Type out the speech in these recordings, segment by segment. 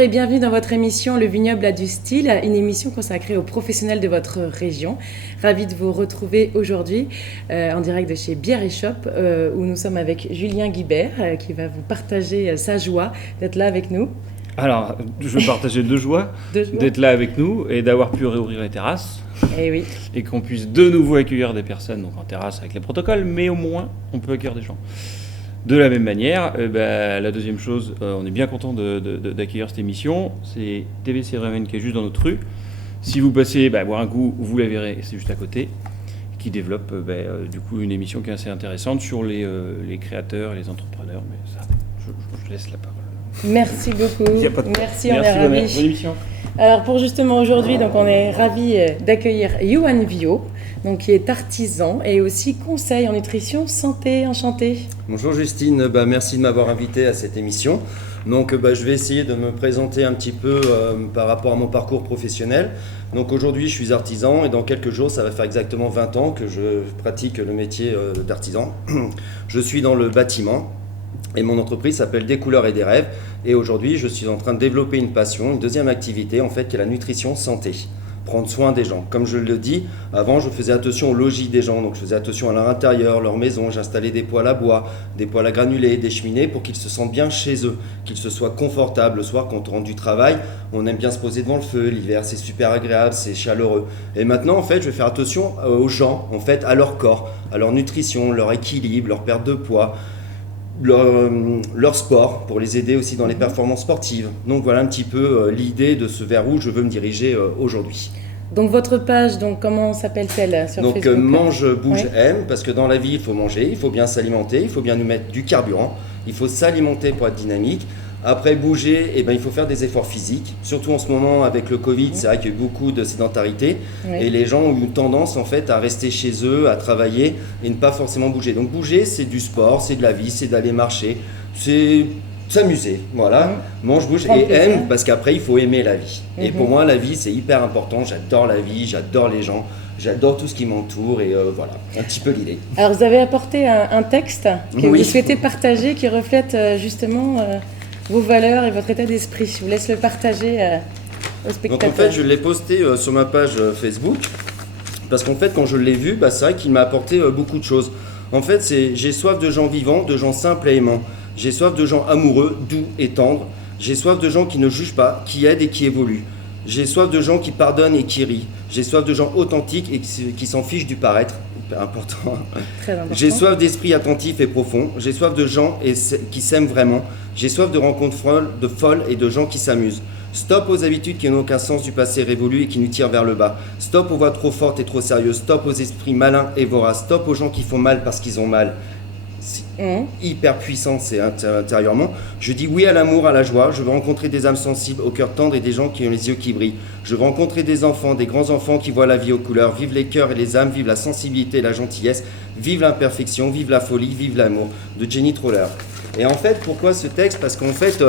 et bienvenue dans votre émission Le Vignoble a du style, une émission consacrée aux professionnels de votre région. Ravi de vous retrouver aujourd'hui en direct de chez Bière et Shop où nous sommes avec Julien Guibert qui va vous partager sa joie d'être là avec nous. Alors, je veux partager deux joies, d'être là avec nous et d'avoir pu réouvrir les terrasses. Et oui. Et qu'on puisse de nouveau accueillir des personnes, donc en terrasse avec les protocoles, mais au moins on peut accueillir des gens. De la même manière, la deuxième chose, on est bien content d'accueillir cette émission, c'est TVC Raven qui est juste dans notre rue. Si vous passez boire un coup, vous la verrez, c'est juste à côté, qui développe du coup une émission qui est assez intéressante sur les créateurs et les entrepreneurs, mais ça, je laisse la parole. Merci beaucoup. Merci, on est ravis. Bonne émission. Alors pour justement aujourd'hui, donc on est ravis d'accueillir Yohan Vio, donc qui est artisan et aussi conseil en nutrition santé. Enchanté. Bonjour Justine, merci de m'avoir invité à cette émission. Donc je vais essayer de me présenter un petit peu par rapport à mon parcours professionnel. Donc aujourd'hui je suis artisan et dans quelques jours ça va faire exactement 20 ans que je pratique le métier d'artisan. Je suis dans le bâtiment. Et mon entreprise s'appelle Des couleurs et des rêves. Et aujourd'hui, je suis en train de développer une passion, une deuxième activité, en fait, qui est la nutrition santé. Prendre soin des gens. Comme je le dis, avant, je faisais attention au logis des gens. Donc, je faisais attention à leur intérieur, leur maison. J'installais des poêles à bois, des poêles à granulés, des cheminées pour qu'ils se sentent bien chez eux, qu'ils se soient confortables. Le soir, quand on rentre du travail, on aime bien se poser devant le feu. L'hiver, c'est super agréable, c'est chaleureux. Et maintenant, en fait, je vais faire attention aux gens, en fait, à leur corps, à leur nutrition, leur équilibre, leur perte de poids. Leur sport, pour les aider aussi dans les performances sportives. Donc voilà un petit peu l'idée de ce vers où je veux me diriger aujourd'hui. Donc votre page, comment s'appelle-t-elle sur Facebook ? Mange, bouge, aime, parce que dans la vie il faut manger, il faut bien s'alimenter, il faut bien nous mettre du carburant, il faut s'alimenter pour être dynamique. Après bouger, il faut faire des efforts physiques, surtout en ce moment avec le Covid, c'est vrai qu'il y a eu beaucoup de sédentarité et les gens ont eu tendance en fait à rester chez eux, à travailler et ne pas forcément bouger. Donc bouger, c'est du sport, c'est de la vie, c'est d'aller marcher, c'est s'amuser, voilà. Mange, bouge et aime, parce qu'après il faut aimer la vie. Et pour moi la vie c'est hyper important, j'adore la vie, j'adore les gens. J'adore tout ce qui m'entoure et voilà, un petit peu l'idée. Alors vous avez apporté un texte que vous souhaitez partager qui reflète justement vos valeurs et votre état d'esprit. Je vous laisse le partager aux spectateurs. Donc en fait, je l'ai posté sur ma page Facebook parce qu'en fait, quand je l'ai vu, c'est vrai qu'il m'a apporté beaucoup de choses. En fait, j'ai soif de gens vivants, de gens simples et aimants. J'ai soif de gens amoureux, doux et tendres. J'ai soif de gens qui ne jugent pas, qui aident et qui évoluent. J'ai soif de gens qui pardonnent et qui rient. J'ai soif de gens authentiques et qui s'en fichent du paraître. Important. Très important. J'ai soif d'esprits attentifs et profonds. J'ai soif de gens qui s'aiment vraiment. J'ai soif de rencontres folles et de gens qui s'amusent. Stop aux habitudes qui n'ont aucun sens du passé révolu et qui nous tirent vers le bas. Stop aux voix trop fortes et trop sérieuses. Stop aux esprits malins et voraces. Stop aux gens qui font mal parce qu'ils ont mal. C'est hyper puissant, c'est intérieurement. Je dis oui à l'amour, à la joie. Je veux rencontrer des âmes sensibles, au cœur tendre et des gens qui ont les yeux qui brillent. Je veux rencontrer des enfants, des grands enfants qui voient la vie aux couleurs. Vive les cœurs et les âmes, vive la sensibilité et la gentillesse. Vive l'imperfection, vive la folie, vive l'amour. De Jenny Troller. Et en fait, pourquoi ce texte ? Parce qu'en fait,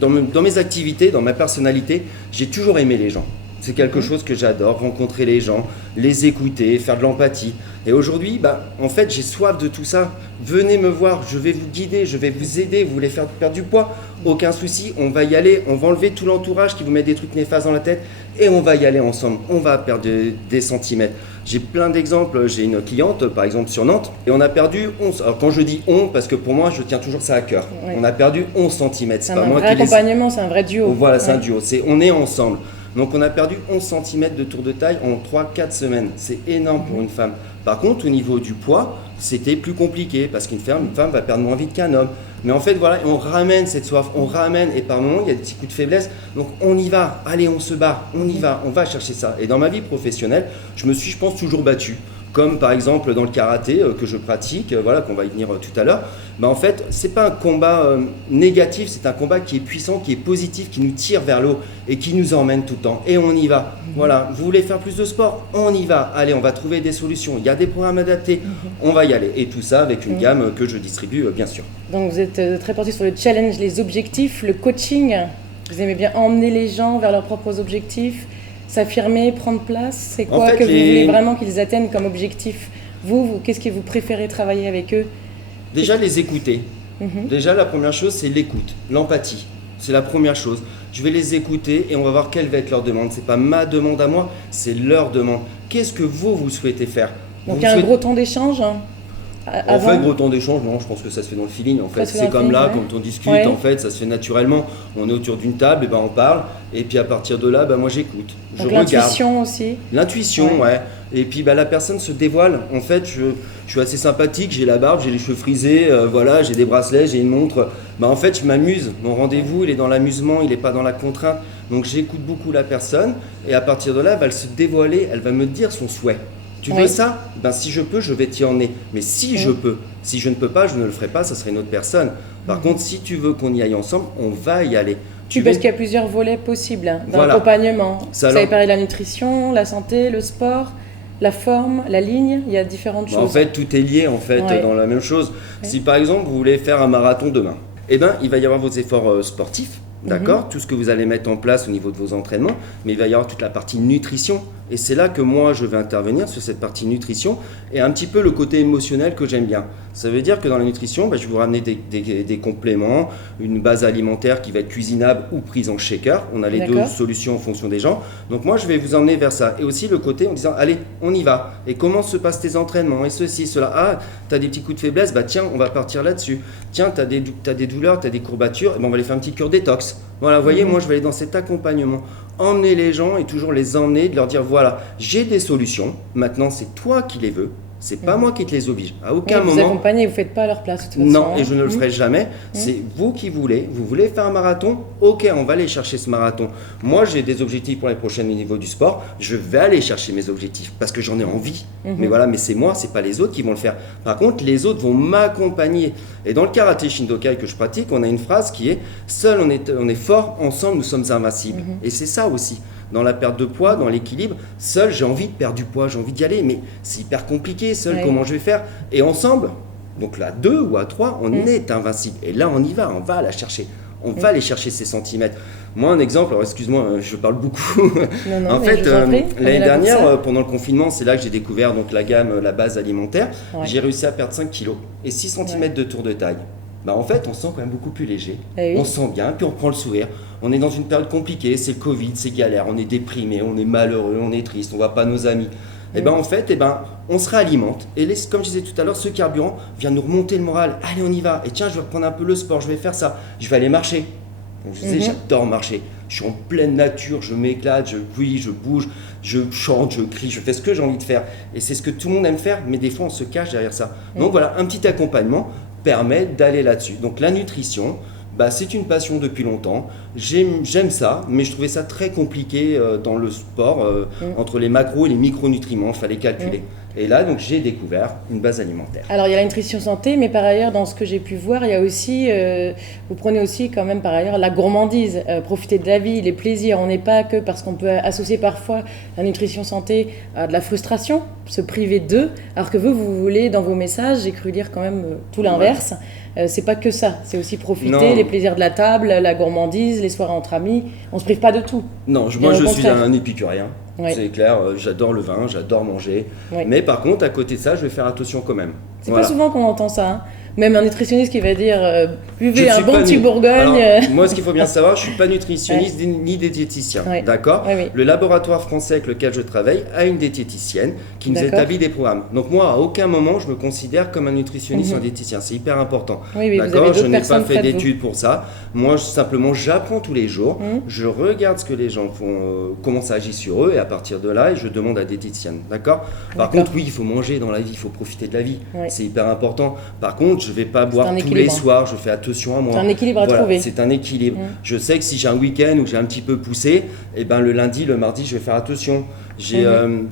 dans mes activités, dans ma personnalité, j'ai toujours aimé les gens. C'est quelque chose que j'adore, rencontrer les gens, les écouter, faire de l'empathie. Et aujourd'hui, en fait, j'ai soif de tout ça. Venez me voir, je vais vous guider, je vais vous aider, vous voulez faire perdre du poids, aucun souci, on va y aller, on va enlever tout l'entourage qui vous met des trucs néfastes dans la tête et on va y aller ensemble, on va perdre des centimètres. J'ai plein d'exemples, j'ai une cliente par exemple sur Nantes et on a perdu 11, alors quand je dis on, parce que pour moi je tiens toujours ça à cœur, on a perdu 11 centimètres. C'est pas moi qui accompagnement, c'est un vrai duo. Voilà, c'est un duo, on est ensemble. Donc on a perdu 11 cm de tour de taille en 3-4 semaines. C'est énorme pour une femme. Par contre, au niveau du poids, c'était plus compliqué parce qu'une femme va perdre moins vite qu'un homme. Mais en fait, voilà, on ramène cette soif, on ramène et par moments, il y a des petits coups de faiblesse. Donc on y va, allez, on se bat, on y va, on va chercher ça. Et dans ma vie professionnelle, je me suis, je pense, toujours battu. Comme par exemple dans le karaté que je pratique, qu'on va y venir tout à l'heure, en fait, c'est pas un combat négatif, c'est un combat qui est puissant, qui est positif, qui nous tire vers le haut et qui nous emmène tout le temps. Et on y va. Voilà, vous voulez faire plus de sport ? On y va. Allez, on va trouver des solutions. Il y a des programmes adaptés. On va y aller. Et tout ça avec une gamme que je distribue, bien sûr. Donc vous êtes très porté sur le challenge, les objectifs, le coaching. Vous aimez bien emmener les gens vers leurs propres objectifs, s'affirmer, prendre place. C'est quoi que vous voulez vraiment qu'ils atteignent comme objectif ? Vous, qu'est-ce que vous préférez travailler avec eux ? Déjà, les écouter. Déjà, la première chose, c'est l'écoute, l'empathie. C'est la première chose. Je vais les écouter et on va voir quelle va être leur demande. C'est pas ma demande à moi, c'est leur demande. Qu'est-ce que vous souhaitez faire? Donc il y a un gros temps d'échange En fait, gros temps d'échange, non, je pense que ça se fait dans le feeling. En fait, c'est comme là, quand on discute, en fait, ça se fait naturellement. On est autour d'une table, et ben on parle, et puis à partir de là, ben moi j'écoute, je regarde. L'intuition aussi. L'intuition, ouais. Et puis la personne se dévoile. En fait, je suis assez sympathique, j'ai la barbe, j'ai les cheveux frisés, voilà, j'ai des bracelets, j'ai une montre. En fait, je m'amuse. Mon rendez-vous, il est dans l'amusement, il n'est pas dans la contrainte. Donc j'écoute beaucoup la personne, et à partir de là, elle va se dévoiler, elle va me dire son souhait. Tu veux ça? Si je peux, je vais t'y emmener. Mais si je peux, si je ne peux pas, je ne le ferai pas, ça serait une autre personne. Par contre, si tu veux qu'on y aille ensemble, on va y aller. Parce qu'il y a plusieurs volets possibles dans l'accompagnement. Vous avez parlé de la nutrition, la santé, le sport, la forme, la ligne, il y a différentes choses. En fait, tout est lié dans la même chose. Si par exemple, vous voulez faire un marathon demain, il va y avoir vos efforts sportifs. D'accord, tout ce que vous allez mettre en place au niveau de vos entraînements, mais il va y avoir toute la partie nutrition. Et c'est là que moi, je vais intervenir sur cette partie nutrition et un petit peu le côté émotionnel que j'aime bien. Ça veut dire que dans la nutrition, je vais vous ramener des compléments, une base alimentaire qui va être cuisinable ou prise en shaker. On a les deux solutions en fonction des gens. Donc moi, je vais vous emmener vers ça. Et aussi le côté en disant, allez, on y va. Et comment se passent tes entraînements? Et ceci, cela. Ah, tu as des petits coups de faiblesse, tiens, on va partir là-dessus. Tiens, tu as des douleurs, tu as des courbatures, on va aller faire un petit cure détox. Voilà, vous voyez, moi, je vais aller dans cet accompagnement. Emmener les gens et toujours les emmener, de leur dire, voilà, j'ai des solutions. Maintenant, c'est toi qui les veux. C'est pas moi qui te les oblige. À aucun moment. Vous accompagnez, vous ne faites pas à leur place. De toute façon. Non, et je ne le ferai jamais. C'est vous qui voulez. Vous voulez faire un marathon? Ok, on va aller chercher ce marathon. Moi, j'ai des objectifs pour les prochaines au niveau du sport. Je vais aller chercher mes objectifs parce que j'en ai envie. Mais voilà, mais c'est moi, c'est pas les autres qui vont le faire. Par contre, les autres vont m'accompagner. Et dans le karaté Shindokai que je pratique, on a une phrase qui est « Seul on est fort, ensemble nous sommes invincibles ». Et c'est ça aussi. Dans la perte de poids, dans l'équilibre, seul j'ai envie de perdre du poids, j'ai envie d'y aller, mais c'est hyper compliqué, seul comment je vais faire? Et ensemble, donc là 2 ou à 3, on est invincible. Et là on y va, on va la chercher. On va aller chercher ces centimètres. Moi, un exemple, alors excuse-moi, je parle beaucoup. Non, en fait, l'année dernière, pendant le confinement, c'est là que j'ai découvert donc, la gamme, la base alimentaire. J'ai réussi à perdre 5 kilos et 6 cm de tour de taille. En fait, on se sent quand même beaucoup plus léger. On se sent bien, puis on prend le sourire. On est dans une période compliquée, c'est le Covid, c'est galère, on est déprimé, on est malheureux, on est triste, on ne voit pas nos amis. En fait, on se réalimente. Et comme je disais tout à l'heure, ce carburant vient nous remonter le moral. Allez, on y va. Et tiens, je vais reprendre un peu le sport, je vais faire ça. Je vais aller marcher. Donc, je disais, j'adore marcher. Je suis en pleine nature, je m'éclate, je bouge, je chante, je crie, je fais ce que j'ai envie de faire. Et c'est ce que tout le monde aime faire, mais des fois, on se cache derrière ça. Donc voilà, un petit accompagnement permet d'aller là-dessus. Donc la nutrition, c'est une passion depuis longtemps. J'aime ça, mais je trouvais ça très compliqué dans le sport, entre les macros et les micronutriments, il fallait calculer. Et là, donc, j'ai découvert une base alimentaire. Alors, il y a la nutrition santé, mais par ailleurs, dans ce que j'ai pu voir, il y a aussi, vous prenez aussi quand même par ailleurs la gourmandise, profiter de la vie, les plaisirs. On n'est pas que, parce qu'on peut associer parfois la nutrition santé à de la frustration, se priver d'eux, alors que vous voulez, dans vos messages, j'ai cru lire quand même tout l'inverse. C'est pas que ça, c'est aussi profiter, les plaisirs de la table, la gourmandise, les soirées entre amis. On se prive pas de tout. Non, moi je suis un épicurien. C'est clair, j'adore le vin, j'adore manger. Mais par contre, à côté de ça, je vais faire attention quand même. C'est pas souvent qu'on entend ça. Hein. Même un nutritionniste qui va dire buvez un bon petit Bourgogne. Alors, moi, ce qu'il faut bien savoir, je ne suis pas nutritionniste ni diététicien. D'accord. Le laboratoire français avec lequel je travaille a une diététicienne qui nous établit des programmes. Donc moi, à aucun moment, je me considère comme un nutritionniste ou un diététicien. C'est hyper important. D'accord. Je n'ai pas fait d'études pour ça. Moi, simplement, j'apprends tous les jours. Je regarde ce que les gens font, comment ça agit sur eux, et à partir de là, je demande à la diététicienne. D'accord. Par contre, oui, il faut manger dans la vie, il faut profiter de la vie. C'est hyper important. Par contre, je ne vais pas boire tous les soirs, je fais attention à moi. C'est un équilibre à trouver. C'est un équilibre. Je sais que si j'ai un week-end où j'ai un petit peu poussé, le lundi, le mardi, je vais faire attention.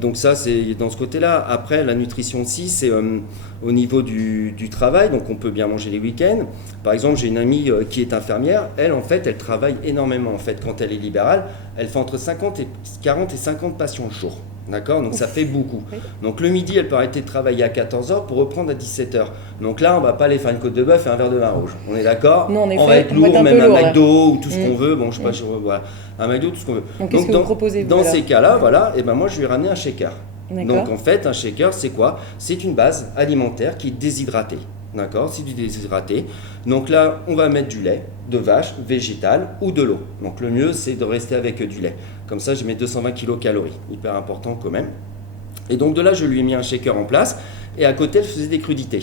Donc ça, c'est dans ce côté-là. Après, la nutrition aussi, c'est au niveau du travail. Donc on peut bien manger les week-ends. Par exemple, j'ai une amie qui est infirmière. Elle, en fait, elle travaille énormément. En fait, quand elle est libérale, elle fait entre 40 et 50 patients le jour. D'accord. Donc ça fait beaucoup. Donc le midi, elle peut arrêter de travailler à 14h pour reprendre à 17h. Donc là, on ne va pas aller faire une côte de bœuf et un verre de vin rouge. On est d'accord? On va être lourd, même un McDo ou tout ce qu'on veut. Bon, je sais pas, voilà. Un McDo, tout ce qu'on veut. Donc qu'est-ce que vous proposez, dans ces cas-là, moi, je lui ai ramené un shaker. Donc en fait, un shaker, c'est quoi? C'est une base alimentaire qui est déshydratée. d'accord, c'est du déshydraté. Donc là, on va mettre du lait de vache, végétal ou de l'eau. Donc le mieux, c'est de rester avec du lait. Comme ça, je mets 220 kcal, hyper important quand même. Et donc de là, je lui ai mis un shaker en place et à côté, elle faisait des crudités.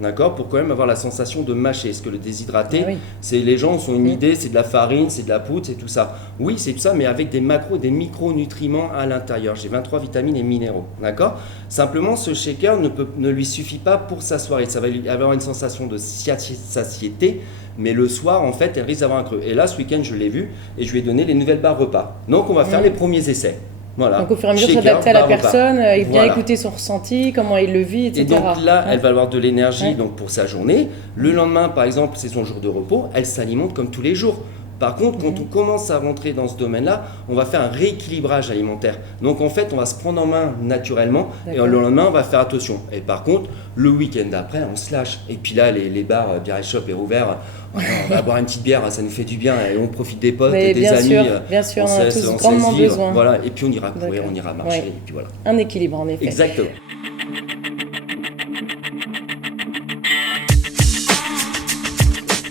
D'accord, pour quand même avoir la sensation de mâcher. Parce que le déshydraté, les gens ont une idée, c'est de la farine, c'est de la poudre, c'est tout ça. Oui, c'est tout ça, mais avec des macros, des micronutriments à l'intérieur. J'ai 23 vitamines et minéraux. D'accord. Simplement, ce shaker ne lui suffit pas pour sa soirée. Ça va lui avoir une sensation de satiété, mais le soir, en fait, elle risque d'avoir un creux. Et là, ce week-end, je l'ai vu et je lui ai donné les nouvelles barres repas. Donc, on va faire les premiers essais. Voilà. Donc au fur et à mesure, s'adapter à la personne, bien écouter son ressenti, comment il le vit, etc. Et donc là, elle va avoir de l'énergie donc pour sa journée. Le lendemain, par exemple, c'est son jour de repos, elle s'alimente comme tous les jours. Par contre, quand on commence à rentrer dans ce domaine-là, on va faire un rééquilibrage alimentaire. Donc en fait, on va se prendre en main naturellement et le lendemain, on va faire attention. Et par contre, le week-end d'après, on se lâche. Et puis là, les bars, Bière et Shop est rouvert. On va boire une petite bière, ça nous fait du bien et on profite des potes, des amis. Bien sûr, on a tous grandement besoin. Voilà. Et puis on ira courir, on ira marcher. Et puis voilà. Un équilibre en effet. Exactement.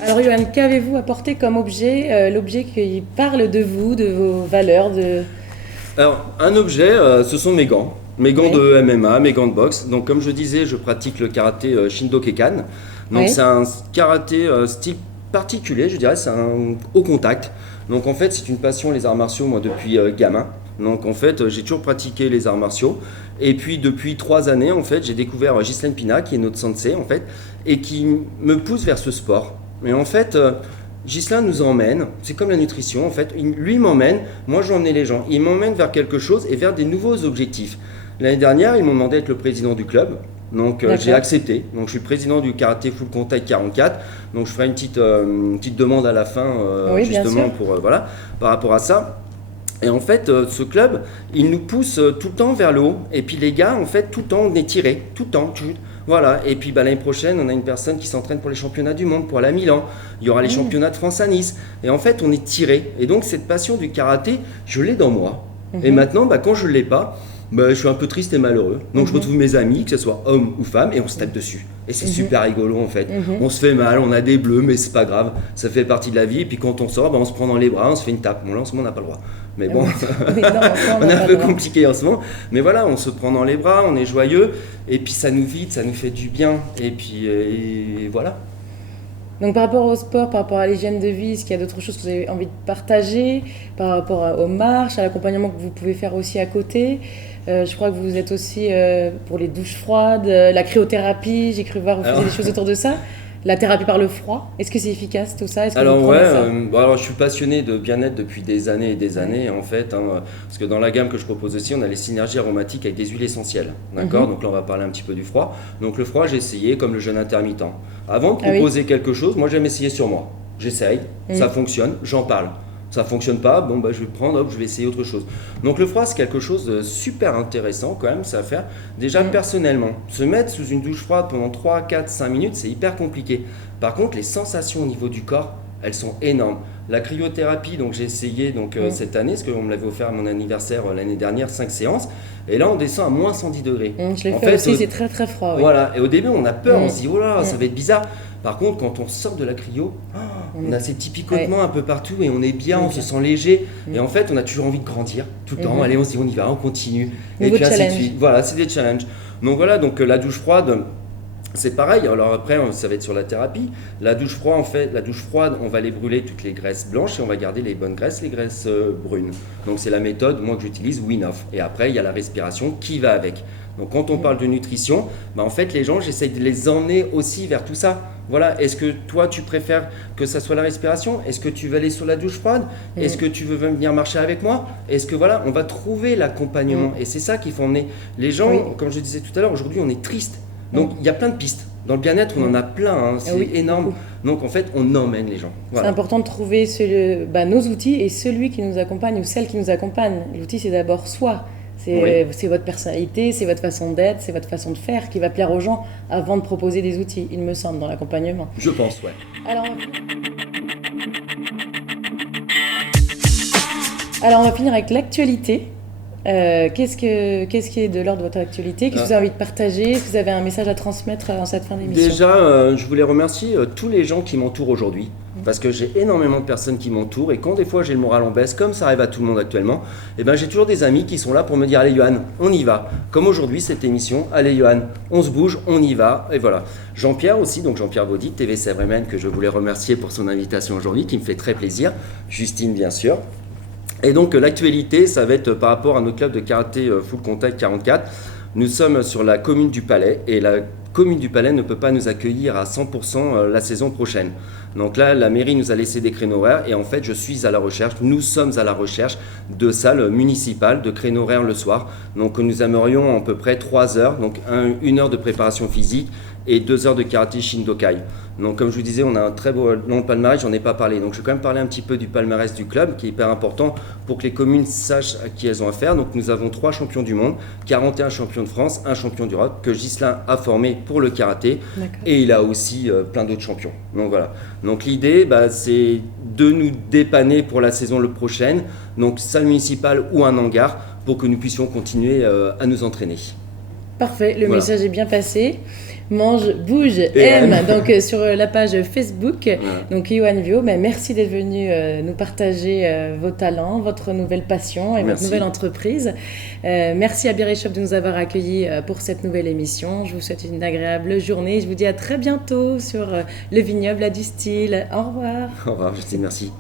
Alors Johan, qu'avez-vous apporté comme objet, l'objet qui parle de vous, de vos valeurs Alors, un objet, ce sont mes gants. Mes gants de MMA, mes gants de boxe. Donc, comme je disais, je pratique le karaté Shindokekan. Donc, c'est un karaté style particulier, je dirais, c'est un haut contact. Donc, en fait, c'est une passion, les arts martiaux, moi, depuis gamin. Donc, en fait, j'ai toujours pratiqué les arts martiaux. Et puis, depuis 3 années, en fait, j'ai découvert Ghislaine Pina, qui est notre sensei, en fait, et qui me pousse vers ce sport. Mais en fait, Ghislain nous emmène, c'est comme la nutrition en fait, lui m'emmène, moi je vais emmener les gens, il m'emmène vers quelque chose et vers des nouveaux objectifs. L'année dernière, ils m'ont demandé d'être le président du club, donc j'ai accepté, donc je suis président du karaté full contact 44, donc je ferai une petite demande à la fin justement pour, par rapport à ça. Et en fait, ce club, il nous pousse tout le temps vers le haut. Et puis les gars, en fait, tout le temps, on est tirés, tout le temps. Voilà. Et puis l'année prochaine, on a une personne qui s'entraîne pour les championnats du monde, pour aller à Milan. Il y aura les championnats de France à Nice. Et en fait, on est tirés. Et donc, cette passion du karaté, je l'ai dans moi. Et maintenant, quand je ne l'ai pas, je suis un peu triste et malheureux. Donc, je retrouve mes amis, que ce soit hommes ou femmes, et on se tape dessus. Et c'est super rigolo en fait. On se fait mal, on a des bleus, mais c'est pas grave. Ça fait partie de la vie. Et puis quand on sort, on se prend dans les bras, on se fait une tape. Bon, là en ce moment, on n'a pas le droit. Mais bon, on est un peu compliqué en ce moment. Mais voilà, on se prend dans les bras, on est joyeux. Et puis ça nous vide, ça nous fait du bien. Et puis et voilà. Donc par rapport au sport, par rapport à l'hygiène de vie, est-ce qu'il y a d'autres choses que vous avez envie de partager par rapport aux marches, à l'accompagnement que vous pouvez faire aussi à côté? Je crois que vous êtes aussi pour les douches froides, la cryothérapie, j'ai cru voir vous faisiez des choses autour de ça. La thérapie par le froid, est-ce que c'est efficace tout ça? Alors je suis passionné de bien-être depuis des années et des années en fait, parce que dans la gamme que je propose aussi, on a les synergies aromatiques avec des huiles essentielles, d'accord. Donc là on va parler un petit peu du froid. Donc le froid, j'ai essayé comme le jeûne intermittent. Avant de proposer quelque chose, moi j'aime essayer sur moi. J'essaye, ça fonctionne, j'en parle. Ça fonctionne pas, je vais prendre, je vais essayer autre chose. Donc le froid, c'est quelque chose de super intéressant quand même, ça à faire. Déjà personnellement, se mettre sous une douche froide pendant 3, 4, 5 minutes, c'est hyper compliqué. Par contre, les sensations au niveau du corps, elles sont énormes. La cryothérapie, donc j'ai essayé cette année, parce qu'on me l'avait offert à mon anniversaire l'année dernière, 5 séances. Et là, on descend à moins 110 degrés. Je l'ai fait aussi, c'est très très froid. Oui. Voilà, et au début, on a peur, on se dit, oh là, ça va être bizarre. Par contre, quand on sort de la cryo, on a ces petits picotements un peu partout et on est bien, on se sent léger. Et en fait, on a toujours envie de grandir tout le temps. Allez, on se dit, on y va, on continue. Nouveau et puis challenge. ainsi de suite. Voilà, c'est des challenges. Donc voilà, la douche froide, c'est pareil. Alors après, ça va être sur la thérapie. La douche froide, on va aller brûler toutes les graisses blanches et on va garder les bonnes graisses, les graisses brunes. Donc c'est la méthode, moi, que j'utilise, Win-Off. Et après, il y a la respiration qui va avec. Donc quand on parle de nutrition, en fait, les gens, j'essaye de les emmener aussi vers tout ça. Voilà, est-ce que toi, tu préfères que ça soit la respiration? Est-ce que tu veux aller sur la douche froide? Est-ce que tu veux venir marcher avec moi? Est-ce que voilà, on va trouver l'accompagnement. Et c'est ça qu'il faut emmener. Les gens, comme je disais tout à l'heure, aujourd'hui, on est triste. Donc, il y a plein de pistes. Dans le bien-être, on en a plein, c'est énorme. Donc, en fait, on emmène les gens. Voilà. C'est important de trouver nos outils et celui qui nous accompagne ou celle qui nous accompagne. L'outil, c'est d'abord soi. C'est votre personnalité, c'est votre façon d'être, c'est votre façon de faire qui va plaire aux gens avant de proposer des outils, il me semble, dans l'accompagnement. Je pense, ouais. Alors, on va finir avec l'actualité. Qu'est-ce qui est de l'ordre de votre actualité? Qu'est-ce que vous avez envie de partager? Est-ce que vous avez un message à transmettre en cette fin d'émission? Déjà, je voulais remercier tous les gens qui m'entourent aujourd'hui, parce que j'ai énormément de personnes qui m'entourent, et quand des fois j'ai le moral en baisse, comme ça arrive à tout le monde actuellement, et ben j'ai toujours des amis qui sont là pour me dire allez Johan, on y va. Comme aujourd'hui cette émission, allez Johan, on se bouge, on y va, et voilà. Jean-Pierre aussi, donc Jean-Pierre Baudy, TV Sèvres-et-Maine, que je voulais remercier pour son invitation aujourd'hui, qui me fait très plaisir. Justine bien sûr. Et donc l'actualité, ça va être par rapport à notre club de karaté Full Contact 44. Nous sommes sur la commune du Palais et la commune du Palais ne peut pas nous accueillir à 100% la saison prochaine. Donc là, la mairie nous a laissé des créneaux horaires et en fait, nous sommes à la recherche de salles municipales, de créneaux horaires le soir. Donc nous aimerions à peu près 3 heures, donc 1 heure de préparation physique et 2 heures de karaté Shindokai. Donc comme je vous disais, on a un très beau long palmarès, j'en ai pas parlé. Donc je vais quand même parler un petit peu du palmarès du club qui est hyper important pour que les communes sachent à qui elles ont affaire. Donc nous avons 3 champions du monde, 41 champions de France, 1 champion d'Europe que Ghislain a formé pour le karaté. Et il a aussi plein d'autres champions. Donc voilà. Donc l'idée, c'est de nous dépanner pour la saison prochaine. Donc salle municipale ou un hangar pour que nous puissions continuer à nous entraîner. Parfait, le message est bien passé. Mange, bouge, aime, donc sur la page Facebook. Donc Johan Vio, merci d'être venu nous partager vos talents, votre nouvelle passion et votre nouvelle entreprise. Merci à Bière Shop de nous avoir accueillis pour cette nouvelle émission. Je vous souhaite une agréable journée. Je vous dis à très bientôt sur le vignoble à du style. Au revoir. Au revoir, Justine, merci.